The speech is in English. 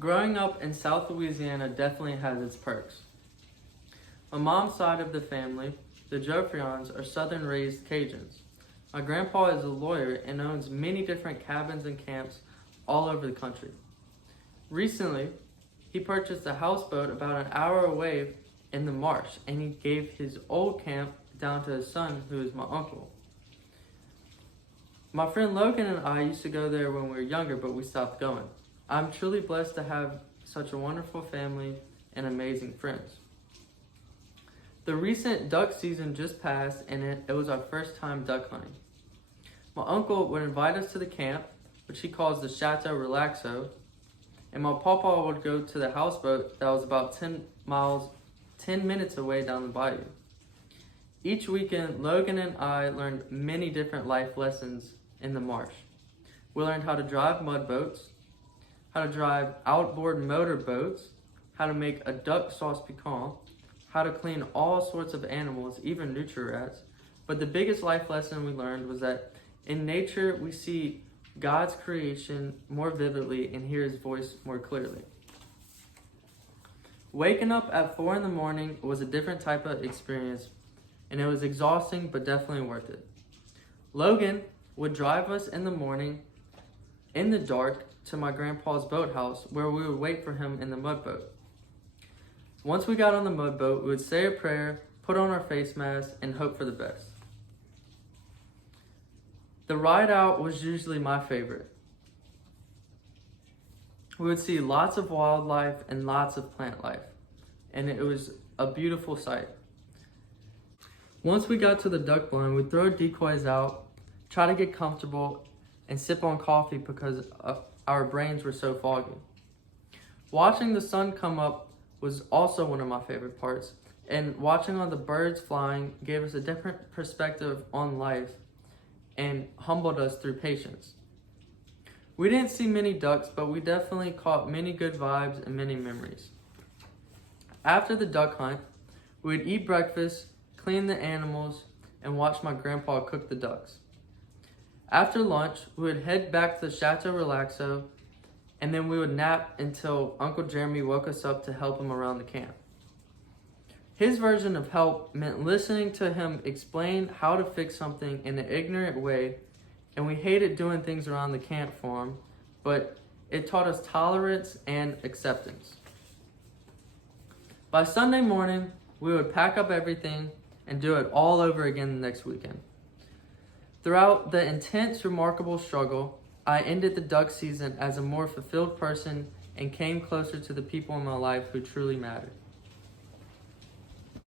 Growing up in South Louisiana definitely has its perks. My mom's side of the family, the Joffrions, are southern raised Cajuns. My grandpa is a lawyer and owns many different cabins and camps all over the country. Recently, he purchased a houseboat about an hour away in the marsh, and he gave his old camp down to his son, who is my uncle. My friend Logan and I used to go there when we were younger, but we stopped going. I'm truly blessed to have such a wonderful family and amazing friends. The recent duck season just passed, and it was our first time duck hunting. My uncle would invite us to the camp, which he calls the Chateau Relaxo, and my pawpaw would go to the houseboat that was about 10 minutes away down the bayou. Each weekend, Logan and I learned many different life lessons in the marsh. We learned how to drive mud boats, how to drive outboard motor boats, how to make a duck sauce piquant, how to clean all sorts of animals, even nutri-rats. But the biggest life lesson we learned was that in nature, we see God's creation more vividly and hear his voice more clearly. Waking up at 4 in the morning was a different type of experience, and it was exhausting, but definitely worth it. Logan would drive us in the morning in the dark to my grandpa's boathouse, where we would wait for him in the mud boat. Once we got on the mud boat, we would say a prayer, put on our face masks, and hope for the best. The ride out was usually my favorite. We would see lots of wildlife and lots of plant life, and it was a beautiful sight. Once we got to the duck blind, we'd throw decoys out, try to get comfortable, and sip on coffee because our brains were so foggy. Watching the sun come up was also one of my favorite parts, and watching all the birds flying gave us a different perspective on life and humbled us through patience. We didn't see many ducks, but we definitely caught many good vibes and many memories. After the duck hunt, we would eat breakfast, clean the animals, and watch my grandpa cook the ducks. After lunch, we would head back to the Chateau Relaxo, and then we would nap until Uncle Jeremy woke us up to help him around the camp. His version of help meant listening to him explain how to fix something in an ignorant way, and we hated doing things around the camp for him, but it taught us tolerance and acceptance. By Sunday morning, we would pack up everything and do it all over again the next weekend. Throughout the intense, remarkable struggle, I ended the duck season as a more fulfilled person and came closer to the people in my life who truly mattered.